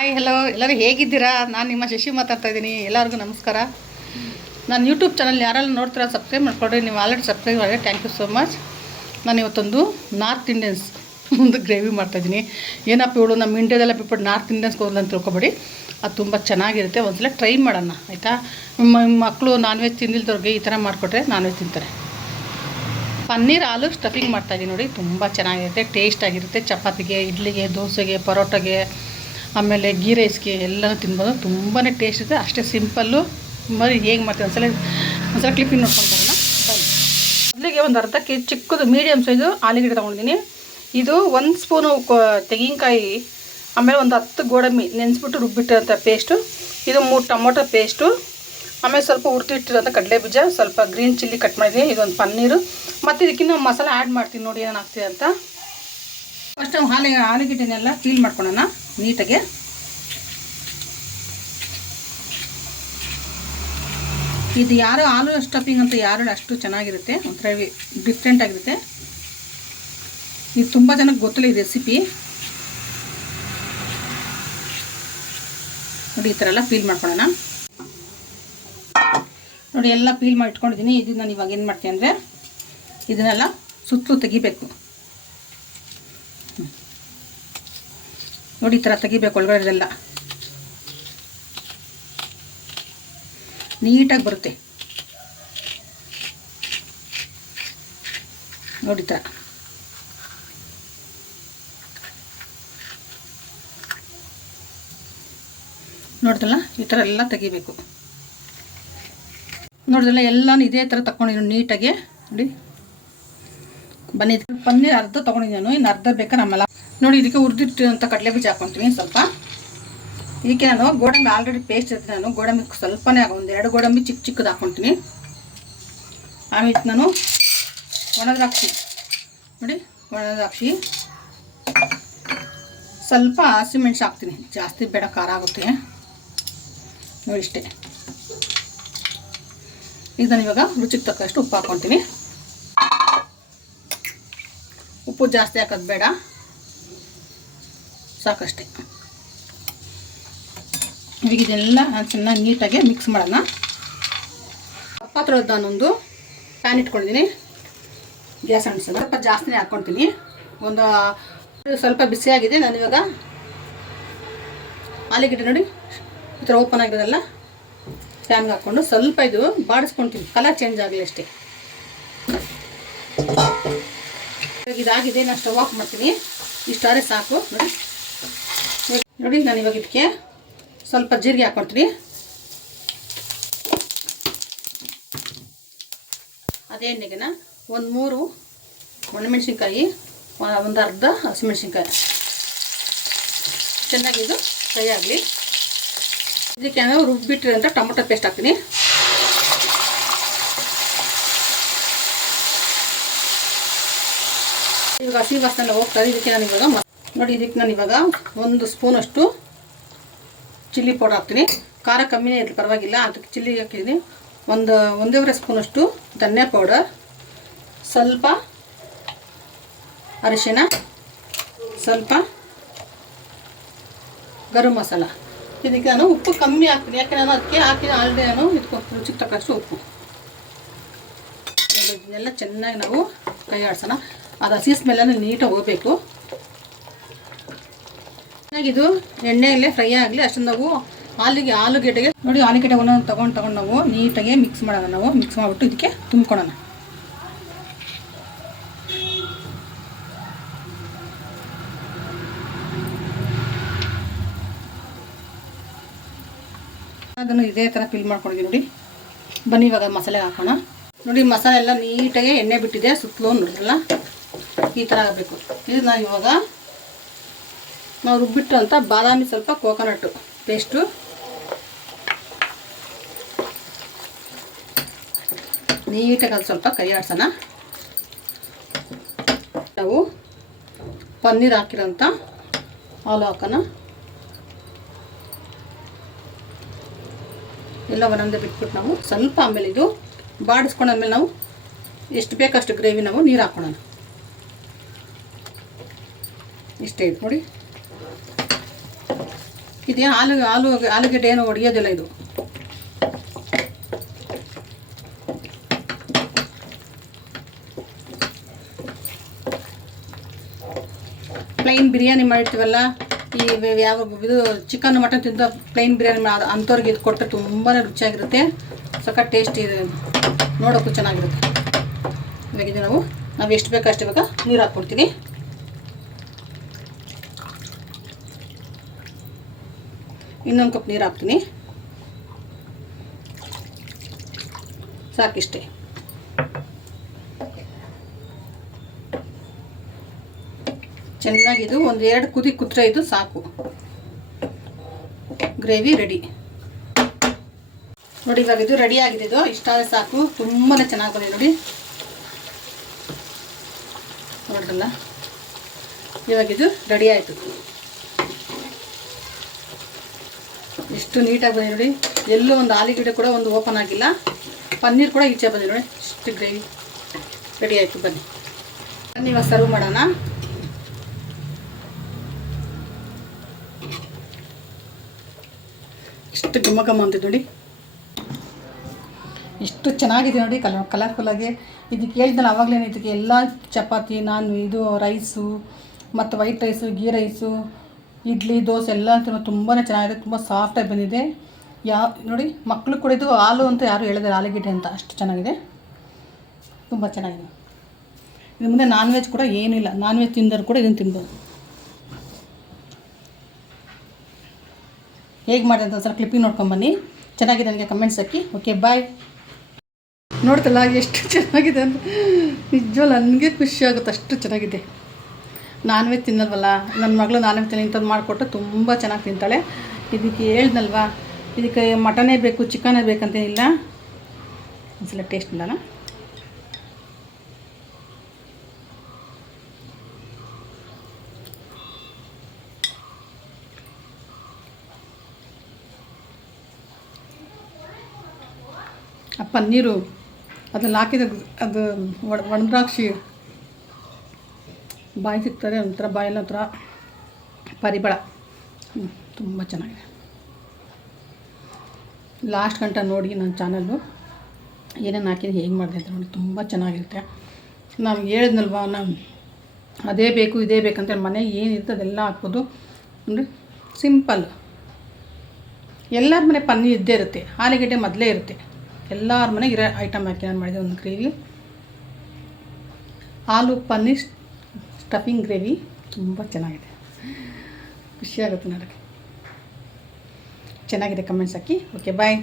Hi hello ಎಲ್ಲರೂ ಹೇಗಿದ್ದೀರಾ? ನಾನು ನಿಮ್ಮ ಶಶಿ ಮಾತಾಡ್ತಾ ಇದ್ದೀನಿ. ಎಲ್ಲರಿಗೂ ನಮಸ್ಕಾರ. ನಾನು ಯೂಟ್ಯೂಬ್ ಚಾನಲ್ ಯಾರೆಲ್ಲ ನೋಡ್ತೀರಾ ಸಬ್ಸ್ಕ್ರೈಬ್ ಮಾಡ್ಕೊಡ್ರಿ. ನೀವು ಆಲ್ರೆಡಿ ಸಬ್ಸ್ಕ್ರೈಬ್ ಮಾಡಿ, ಥ್ಯಾಂಕ್ ಯು ಸೋ ಮಚ್. ನಾನು ಇವತ್ತೊಂದು ನಾರ್ತ್ ಇಂಡಿಯನ್ಸ್ ಒಂದು ಗ್ರೇವಿ ಮಾಡ್ತಾಯಿದ್ದೀನಿ. ಏನಪ್ಪ ಇವಳು ನಮ್ಮ ಇಂಡಿಯಾದೆಲ್ಲ ಬಿಟ್ಬಿಟ್ಟು ನಾರ್ತ್ ಇಂಡಿಯನ್ಸ್ಗೆ ಹೋಗಲ್ಲ ಅಂತ ತಿಳ್ಕೊಬೇಡಿ, ಅದು ತುಂಬ ಚೆನ್ನಾಗಿರುತ್ತೆ. ಒಂದ್ಸಲ ಟ್ರೈ ಮಾಡೋಣ ಆಯಿತಾ. ನಿಮ್ಮ ಮಕ್ಕಳು ನಾನ್ ವೆಜ್ ತಿಂದಿಲ್ದವ್ರಿಗೆ ಈ ಥರ ಮಾಡಿಕೊಟ್ರೆ ನಾನ್ ವೆಜ್ ತಿಂತಾರೆ. ಪನ್ನೀರ್ ಆಲೂ ಸ್ಟಫಿಂಗ್ ಮಾಡ್ತಾಯಿದ್ದೀನಿ ನೋಡಿ, ತುಂಬ ಚೆನ್ನಾಗಿರುತ್ತೆ, ಟೇಸ್ಟಾಗಿರುತ್ತೆ. ಚಪಾತಿಗೆ, ಇಡ್ಲಿಗೆ, ದೋಸೆಗೆ, ಪರೋಟಗೆ, ಆಮೇಲೆ ಗೀ ರೈಸ್ಗೆ ಎಲ್ಲನೂ ತಿನ್ಬೋದು. ತುಂಬಾ ಟೇಸ್ಟ್ ಇದೆ. ಅಷ್ಟೇ ಸಿಂಪಲ್ಲು. ಮರಿ ಹೇಗೆ ಮಾಡ್ತೀವಿ ಒಂದ್ಸಲ ಕ್ಲಿಪ್ಪಿಂಗ್ ನೋಡ್ಕೊಂಡು ಬರೋಣ. ಮೊದಲಿಗೆ ಒಂದು ಅರ್ಧ ಕೆ ಜಿ ಚಿಕ್ಕದು ಮೀಡಿಯಮ್ ಸೈಜು ಆಲೂಗಡ್ಡೆ ತೊಗೊಂಡಿದ್ದೀನಿ. ಇದು 1 ಸ್ಪೂನು ತೆಂಗಿನಕಾಯಿ, ಆಮೇಲೆ ಒಂದು 10 ಗೋಡಂಬಿ ನೆನೆಸ್ಬಿಟ್ಟು ರುಬ್ಬಿಟ್ಟಿರೋಂಥ ಪೇಸ್ಟು, ಇದು 3 ಟೊಮೊಟೊ ಪೇಸ್ಟು, ಆಮೇಲೆ ಸ್ವಲ್ಪ ಹುರಿದಿಟ್ಟಿರೋಂಥ ಕಡಲೆ ಬೀಜ, ಸ್ವಲ್ಪ ಗ್ರೀನ್ ಚಿಲ್ಲಿ ಕಟ್ ಮಾಡಿದ್ದೀನಿ, ಇದೊಂದು ಪನ್ನೀರು, ಮತ್ತು ಇದಕ್ಕಿಂತ ಮಸಾಲೆ ಆ್ಯಡ್ ಮಾಡ್ತೀನಿ ನೋಡಿ ಏನೇನು ಆಗ್ತಿದೆ ಅಂತ. ಫಸ್ಟ್ ನಾವು ಆಲೂಗಡ್ಡೆನೆಲ್ಲ ಪೀಲ್ ಮಾಡ್ಕೊಳ್ಳೋಣ ನೀಟಾಗೆ. ಇದು ಯಾರು ಆಲೂ ಸ್ಟಫಿಂಗ್ ಅಂತ ಯಾರು ಅಷ್ಟು ಚೆನ್ನಾಗಿರುತ್ತೆ, ಒಂಥರ ಡಿಫ್ರೆಂಟ್ ಆಗಿರುತ್ತೆ. ಇದು ತುಂಬ ಜನಕ್ಕೆ ಗೊತ್ತಿಲ್ಲ ಈ ರೆಸಿಪಿ ನೋಡಿ. ಈ ಥರ ಎಲ್ಲ ಪೀಲ್ ಮಾಡ್ಕೊಳ್ಳೋಣ ನೋಡಿ. ಎಲ್ಲ ಪೀಲ್ ಮಾಡಿ ಇಟ್ಕೊಂಡಿದ್ದೀನಿ. ಇದು ನಾನು ಇವಾಗ ಏನು ಮಾಡ್ತೀನಿ ಅಂದರೆ ಇದನ್ನೆಲ್ಲ ಸುತ್ತಲೂ ತೆಗಿಬೇಕು ನೋಡಿ. ಈ ಥರ ತೆಗಿಬೇಕು, ಒಳಗಡೆದೆಲ್ಲ ನೀಟಾಗಿ ಬರುತ್ತೆ ನೋಡಿ. ಈ ಥರ ನೋಡಿದ್ರಲ್ಲ, ಈ ಥರ ಎಲ್ಲ ತೆಗಿಬೇಕು. ನೋಡಿದ್ರಲ್ಲ, ಎಲ್ಲನೂ ಇದೇ ಥರ ತಗೊಂಡಿದ್ದೀನಿ ನೀಟಾಗಿ ನೋಡಿ. ಬನ್ನಿ, ಪನ್ನೀರ್ ಅರ್ಧ ತೊಗೊಂಡಿದ್ದೀನಿ ನಾನು, ಇನ್ನು ಅರ್ಧ ಬೇಕಾದ್ರೆ ನಮ್ಮಲ್ಲ ನೋಡಿ. ಇದಕ್ಕೆ ಹುರಿದಿಟ್ಟಿರೋಂಥ ಕಡಲೆ ಬೀಜ ಹಾಕ್ಕೊತೀನಿ ಸ್ವಲ್ಪ. ಇದಕ್ಕೆ ನಾನು ಗೋಡಂಬಿ ಆಲ್ರೆಡಿ ಪೇಸ್ಟ್ ಇರ್ತೀನಿ, ನಾನು ಗೋಡಂಬಿ ಸ್ವಲ್ಪನೇ ಒಂದು 2 ಗೋಡಂಬಿ ಚಿಕ್ಕದು ಹಾಕ್ಕೊತೀನಿ. ಆಮೇಲೆ ನಾನು ಒಣದ್ರಾಕ್ಷಿ ನೋಡಿ, ಒಣದ್ರಾಕ್ಷಿ ಸ್ವಲ್ಪ ಹಸಿಮೆಣಸು ಹಾಕ್ತೀನಿ, ಜಾಸ್ತಿ ಬೇಡ, ಖಾರ ಆಗುತ್ತೆ ನೋಡಿ. ಇಷ್ಟೇ. ಈಗ ನಾನು ಇವಾಗ ರುಚಿಗೆ ತಕ್ಕಷ್ಟು ಉಪ್ಪು ಹಾಕ್ಕೊತೀನಿ. ಉಪ್ಪು ಜಾಸ್ತಿ ಹಾಕೋದು ಬೇಡ, ಸಾಕಷ್ಟೇ. ಈಗ ಇದೆಲ್ಲ ಚೆನ್ನಾಗಿ ನೀಟಾಗಿ ಮಿಕ್ಸ್ ಮಾಡೋಣ. ಪಾತ್ರದ ನಾನೊಂದು ಪ್ಯಾನ್ ಇಟ್ಕೊಂಡಿದ್ದೀನಿ, ಗ್ಯಾಸ್ ಅಂಟಿಸೋಣ. ಸ್ವಲ್ಪ ಜಾಸ್ತಿನೇ ಹಾಕ್ಕೊತೀನಿ. ಒಂದು ಸ್ವಲ್ಪ ಬಿಸಿಯಾಗಿದೆ. ನಾನು ಇವಾಗ ಆಲೂಗಡ್ಡೆ ನೋಡಿ ಈ ಥರ ಓಪನ್ ಆಗಿರೋದಲ್ಲ ಪ್ಯಾನ್ಗೆ ಹಾಕ್ಕೊಂಡು ಸ್ವಲ್ಪ ಇದು ಬಾಡಿಸ್ಕೊಳ್ತೀನಿ, ಕಲರ್ ಚೇಂಜ್ ಆಗಲಿ ಅಷ್ಟೇ. ಇದಾಗಿದೆ, ನಾನು ಸ್ಟವ್ ಆಫ್ ಮಾಡ್ತೀನಿ. ಇಷ್ಟಾದ್ರೆ ಸಾಕು ನೋಡಿ. ನೋಡಿ, ನಾನು ಇವಾಗ ಇದಕ್ಕೆ ಸ್ವಲ್ಪ ಜೀರಿಗೆ ಹಾಕ್ಕೊಳ್ತೀನಿ. ಅದೇ ಎಣ್ಣೆಗೆ ಒಂದು 3 ಒಣಮೆಣಸಿನ್ಕಾಯಿ, ಒಂದು ಅರ್ಧ ಹಸಿಮೆಣಸಿನ್ಕಾಯಿ ಚೆನ್ನಾಗಿ ಇದು ಫ್ರೈ ಆಗಲಿ. ಇದಕ್ಕೆ ನಾನು ರುಬ್ಬಿಟ್ಟಿರೋಂಥ ಟೊಮೊಟೊ ಪೇಸ್ಟ್ ಹಾಕ್ತೀನಿ. ಇವಾಗ ಹಸಿ ವಾಸನೆ ಹೋಗ್ತಾರೆ. ಇದಕ್ಕೆ ನಾನು ಇವಾಗ ನೋಡಿ, ಇದಕ್ಕೆ ನಾನು ಇವಾಗ 1 ಸ್ಪೂನಷ್ಟು ಚಿಲ್ಲಿ ಪೌಡರ್ ಹಾಕ್ತೀನಿ. ಖಾರ ಕಮ್ಮಿನೇ ಇರಲಿ ಪರವಾಗಿಲ್ಲ, ಅದಕ್ಕೆ ಚಿಲ್ಲಿ ಹಾಕಿದ್ದೀನಿ. 1.5 ಸ್ಪೂನಷ್ಟು ಧನಿಯಾ ಪೌಡರ್, ಸ್ವಲ್ಪ ಅರಿಶಿಣ, ಸ್ವಲ್ಪ ಗರಂ ಮಸಾಲ. ಇದಕ್ಕೆ ನಾನು ಉಪ್ಪು ಕಮ್ಮಿ ಹಾಕ್ತೀನಿ, ಯಾಕೆ ನಾನು ಅದಕ್ಕೆ ಹಾಕಿದ ಆಲ್ರೆಡಿ ನಾನು ಇದಕ್ಕೆ ರುಚಿಗೆ ತಕ್ಕಷ್ಟು ಉಪ್ಪು. ಇದನ್ನೆಲ್ಲ ಚೆನ್ನಾಗಿ ನಾವು ಕೈ ಆಡಿಸೋಣ. ಅದು ಹಸಿ ಸ್ಮೆಲ್ಲನ್ನು ನೀಟಾಗಿ ಹೋಗಬೇಕು. ಚೆನ್ನಾಗಿದು ಎಣ್ಣೆಯಲ್ಲೇ ಫ್ರೈ ಆಗಲಿ ಅಷ್ಟು. ನಾವು ಆಲೂಗೆಡ್ಡೆಗೆ ನೋಡಿ, ಆಲೂಗೆಡ್ಡೆ ಒಂದೊಂದು ತೊಗೊಂಡು ನಾವು ನೀಟಾಗಿ ಮಿಕ್ಸ್ ಮಾಡೋಣ. ನಾವು ಮಿಕ್ಸ್ ಮಾಡಿಬಿಟ್ಟು ಇದಕ್ಕೆ ತುಂಬ್ಕೊಳ್ಳೋಣ. ಅದನ್ನು ಇದೇ ಥರ ಫಿಲ್ ಮಾಡ್ಕೊಂಡಿದ್ದೀನಿ ನೋಡಿ. ಬನ್ನಿ ಇವಾಗ ಮಸಾಲೆ ಹಾಕೋಣ. ನೋಡಿ, ಮಸಾಲೆ ಎಲ್ಲ ನೀಟಾಗಿ ಎಣ್ಣೆ ಬಿಟ್ಟಿದೆ ಸುತ್ತಲೂ ನೋಡಿದ್ರಲ್ಲ, ಈ ಥರ ಆಗಬೇಕು. ಇದು ನಾವು ಇವಾಗ ನಾವು ರುಬ್ಬಿಟ್ಟಂಥ ಬಾದಾಮಿ, ಸ್ವಲ್ಪ ಕೋಕೋನಟ್ಟು ಪೇಸ್ಟು, ನೀಟಾಗಿ ಅದು ಸ್ವಲ್ಪ ಕೈ ಆಡ್ಸೋಣ. ನಾವು ಪನ್ನೀರ್ ಹಾಕಿರೋಂಥ ಹಾಲು ಹಾಕೋಣ. ಎಲ್ಲ ಒಂದೊಂದೇ ಬಿಟ್ಬಿಟ್ಟು ನಾವು ಸ್ವಲ್ಪ ಆಮೇಲೆ ಇದು ಬಾಡಿಸ್ಕೊಂಡಾದ್ಮೇಲೆ ನಾವು ಎಷ್ಟು ಬೇಕಷ್ಟು ಗ್ರೇವಿ ನಾವು ನೀರು ಹಾಕ್ಕೊಳ್ಳೋಣ. ಇಷ್ಟೇ ಇದು ನೋಡಿ. ಇದು ಆಲೂಗಡ್ಡೆ ಏನು ಒಡೆಯೋದಿಲ್ಲ ಇದು. ಪ್ಲೈನ್ ಬಿರಿಯಾನಿ ಮಾಡಿರ್ತೀವಲ್ಲ, ಈ ಯಾವ ಇದು ಚಿಕನ್ ಮಟನ್ ತಿಂದ ಪ್ಲೈನ್ ಬಿರಿಯಾನಿ ಅಂಥವ್ರಿಗೆ ಇದು ಕೊಟ್ಟರೆ ತುಂಬಾ ರುಚಿಯಾಗಿರುತ್ತೆ, ಸಖತ್ ಟೇಸ್ಟಿ ಇದೆ, ನೋಡೋಕ್ಕೂ ಚೆನ್ನಾಗಿರುತ್ತೆ. ಇವಾಗ ಇದು ನಾವು ಎಷ್ಟು ಬೇಕೋ ಅಷ್ಟು ಬೇಕಾ ನೀರು ಹಾಕ್ಕೊಡ್ತೀನಿ. ಇನ್ನೊಂದು ಕಪ್ ನೀರು ಹಾಕ್ತೀನಿ, ಸಾಕಿಷ್ಟೇ. ಚೆನ್ನಾಗಿದು ಒಂದು 2 ಕುದಿ ಕುದ್ರೆ ಇದು ಸಾಕು. ಗ್ರೇವಿ ರೆಡಿ ನೋಡಿ. ಇವಾಗ ಇದು ರೆಡಿ ಆಗಿದೆ. ಇದು ಇಷ್ಟಾದರೆ ಸಾಕು, ತುಂಬಾ ಚೆನ್ನಾಗಿ ಬಂದಿದೆ ನೋಡಿ. ನೋಡ್ರಲ್ಲ, ಇವಾಗ ಇದು ರೆಡಿ ಆಯಿತು. ಎಷ್ಟು ನೀಟಾಗಿ ಬಂದಿದೆ ನೋಡಿ. ಎಲ್ಲೂ ಒಂದು ಆಲೂಗಡ್ಡೆ ಕೂಡ ಒಂದು ಓಪನ್ ಆಗಿಲ್ಲ, ಪನ್ನೀರ್ ಕೂಡ ಈಚೆ ಬಂದಿದೆ ನೋಡಿ. ಇಷ್ಟು ಗ್ರೇವಿ ರೆಡಿ ಆಯಿತು. ಬನ್ನಿ ಇವಾಗ ಸರ್ವ್ ಮಾಡೋಣ. ಇಷ್ಟು ಘಮ ಘಮ ಅಂತಿದೆ ನೋಡಿ, ಎಷ್ಟು ಚೆನ್ನಾಗಿದೆ ನೋಡಿ, ಕಲರ್ಫುಲ್ಲಾಗಿ. ಇದಕ್ಕೆ ಹೇಳಿದ್ನಲ್ಲ ಆವಾಗಲೇ, ಇದಕ್ಕೆ ಎಲ್ಲ ಚಪಾತಿ, ಇದು ರೈಸು ಮತ್ತು white rice, ghee rice, idli, dosa ಎಲ್ಲ ತುಂಬಾ ಚೆನ್ನಾಗಿದೆ, ತುಂಬ ಸಾಫ್ಟಾಗಿ ಬಂದಿದೆ. ನೋಡಿ, ಮಕ್ಕಳು ಕೂಡ ಇದು ಹಾಲು ಅಂತ ಯಾರು ಹೇಳಿದ್ದಾರೆ, ಆಲೂಗಡ್ಡೆ ಅಂತ, ಅಷ್ಟು ಚೆನ್ನಾಗಿದೆ, ತುಂಬ ಚೆನ್ನಾಗಿದೆ. ಇನ್ನು ಮುಂದೆ ನಾನ್ ವೆಜ್ ಕೂಡ ಏನಿಲ್ಲ, ನಾನ್ ವೆಜ್ ತಿಂದವರು ಕೂಡ ಇದನ್ನು ತಿನ್ಬೋದು. ಹೇಗೆ ಮಾಡಿದೆ ಅಂತ ಸರ್ ಕ್ಲಿಪ್ಪಿಂಗ್ ನೋಡ್ಕೊಂಬನ್ನಿ. ಚೆನ್ನಾಗಿದೆ ನನಗೆ ಕಮೆಂಟ್ಸ್ ಹಾಕಿ. ಓಕೆ, ಬಾಯ್. ನೋಡ್ತಲ್ಲ ಎಷ್ಟು ಚೆನ್ನಾಗಿದೆ ಅಂತ, ನಿಜವಲ್ಲ ನನಗೆ ಖುಷಿ ಆಗುತ್ತೆ, ಅಷ್ಟು ಚೆನ್ನಾಗಿದೆ. ನಾನ್ ವೆಜ್ ತಿನ್ನಲ್ವಲ್ಲ, ನನ್ನ ಮಗಳು ನಾನ್ ವೆಜ್ ತಿನ್ನ ಇಂಥದ್ದು ಮಾಡಿಕೊಟ್ಟು ತುಂಬ ಚೆನ್ನಾಗಿ ತಿಂತಾಳೆ. ಇದಕ್ಕೆ ಹೇಳ್ದಲ್ವಾ, ಇದಕ್ಕೆ ಮಟನೇ ಬೇಕು, ಚಿಕನೇ ಬೇಕಂತೇನಿಲ್ಲ. ಒಂದ್ಸಲ ಟೇಸ್ಟ್ ಇಲ್ಲ. ಆ ಪನ್ನೀರು ಅದ್ರಲ್ಲಿ ಹಾಕಿದ ಅದು ಒಣದ್ರಾಕ್ಷಿ ಬಾಯಿ ಸಿಗ್ತದೆ, ಒಂಥರ ಬಾಯಲ್ಲಿ ಒಂಥರ ಪರಿಮಳ, ತುಂಬ ಚೆನ್ನಾಗಿದೆ. ಲಾಸ್ಟ್ ಗಂಟ ನೋಡಿ ನನ್ನ ಚಾನಲ್ಲು ಏನೇನು ಹಾಕಿದ್ದು ಹೇಗೆ ಮಾಡಿದೆ ಅಂತ ನೋಡಿ, ತುಂಬ ಚೆನ್ನಾಗಿರುತ್ತೆ. ನಾನು ಹೇಳಿದ್ನಲ್ವ, ನಾನು ಅದೇ ಬೇಕು ಇದೇ ಬೇಕಂತೇಳಿ ಮನೆಗೆ ಏನಿರುತ್ತೆ ಅದೆಲ್ಲ ಹಾಕ್ಬೋದು. ಅಂದರೆ ಸಿಂಪಲ್, ಎಲ್ಲರ ಮನೆ ಪನ್ನೀರ್ ಇದ್ದೇ ಇರುತ್ತೆ, ಆಲೂಗಡ್ಡೆ ಮೊದಲೇ ಇರುತ್ತೆ, ಎಲ್ಲರ ಮನೆಗೆ ಇರೋ ಐಟಮ್ ಹಾಕಿ ನಾನು ಮಾಡಿದೆ ಒಂದು ಗ್ರೇವಿ. ಆಲೂ ಪನ್ನೀರ್ ಸ್ಟಫಿಂಗ್ ಗ್ರೇವಿ ತುಂಬ ಚೆನ್ನಾಗಿದೆ, ಖುಷಿಯಾಗುತ್ತೆ ನನಗೆ. ಚೆನ್ನಾಗಿದೆ, ಕಮೆಂಟ್ಸ್ ಹಾಕಿ. ಓಕೆ, ಬಾಯ್.